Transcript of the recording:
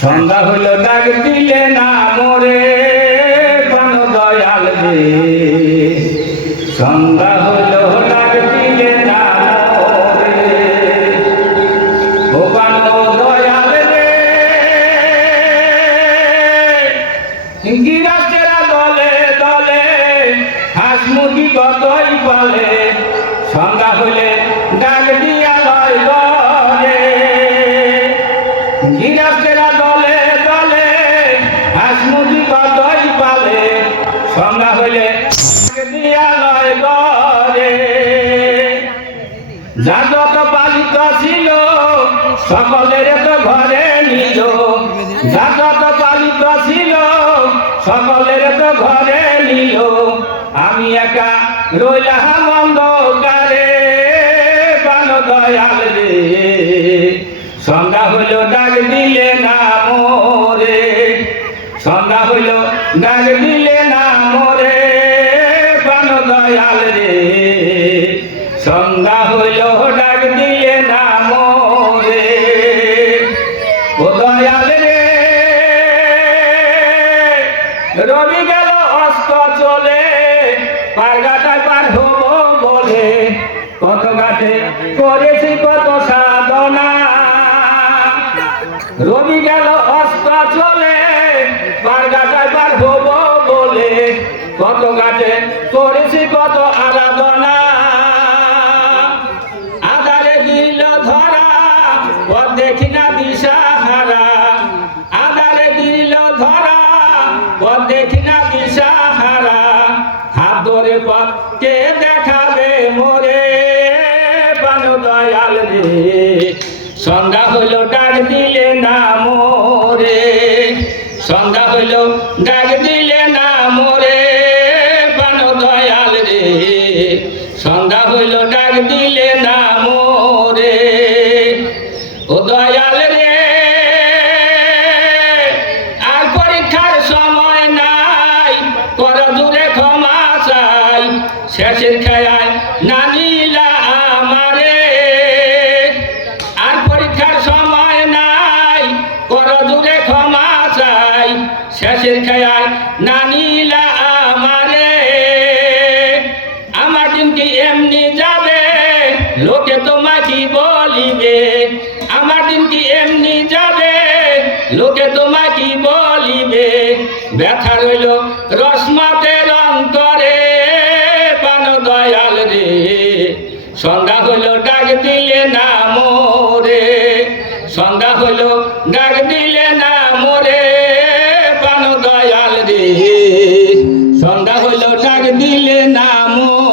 সন্ধ্যা হইল ডাক দিলে না মোরে প্রাণ দয়াল রে। সন্ধ্যা হইল ডাক দিলে না মোরে ও প্রাণ দয়াল রে। গিরাজেরা দলে দলে হাঁস মুরগি কতই পালে। সন্ধ্যা হইলে ডাক দিয়া লয় ঘরে। গিরাজেরা দলে দলে হাঁস মুরগি কতই পালে। সন্ধ্যা হইলে ডাক দিয়া লয় ঘরে। যা যত পালিত ছিল সকলের তো ঘরে নিল। যা যত পালিত ছিল সকলের তো ঘরে নিল। আমি একা রইলাম অন্ধকারে প্রাণ দয়াল রে। সন্ধ্যা হইল ডাক দিলে না মোরে। সন্ধ্যা হইল ডাক দিলে না মোরে প্রাণ দয়াল রে। সন্ধ্যা হইল ডাক দিলে না মোরে ও দয়াল রে। রবি গেল অস্ত চলে পার ঘাটায় পার হব বলে। কত ঘাটে করেছি কত সাধনা। রবি গেল অস্ত চলে পার ঘাটায় পার হব বলে। কত ঘাটে করেছি কত আরাধনা। আধারে দিল ধরা ও দেখি না দিশাহারা। আধারে দিল ধরা ও দেখি না দিশাহারা। হাত ধরে পথকে দেখাবে মোরে প্রাণ দয়াল রে। সন্ধ্যা হইল ডাক দিলে না মোরে। সন্ধ্যা হইল ডাক দিলে না মোরে প্রাণ দয়াল রে। সন্ধ্যা হইল ডাক দিলে না মোরে ও দয়াল রে। আর পরীক্ষার সময় নাই কর দূরে ক্ষমা চাই। শেষের খেয়াল না নিলা আমারে। আর পরীক্ষার সময় নাই কর দূরে ক্ষমা চাই। শেষের খেয়াল না নিলা আমারে। আমার দিন কি এমনি যাবে লোকে তোমায় কি বলিবে। আমার দিন কি এমনি যাবে লোকে তোমায় কি বলিবে। ব্যথা রইল রসমাতের অন্তরে প্রাণ দয়াল রে। সন্ধ্যা হইল ডাক দিলে না মোরে। সন্ধ্যা হইল ডাক দিলে না মোরে প্রাণ দয়াল রে। সন্ধ্যা হইল ডাক দিলে না মোরে।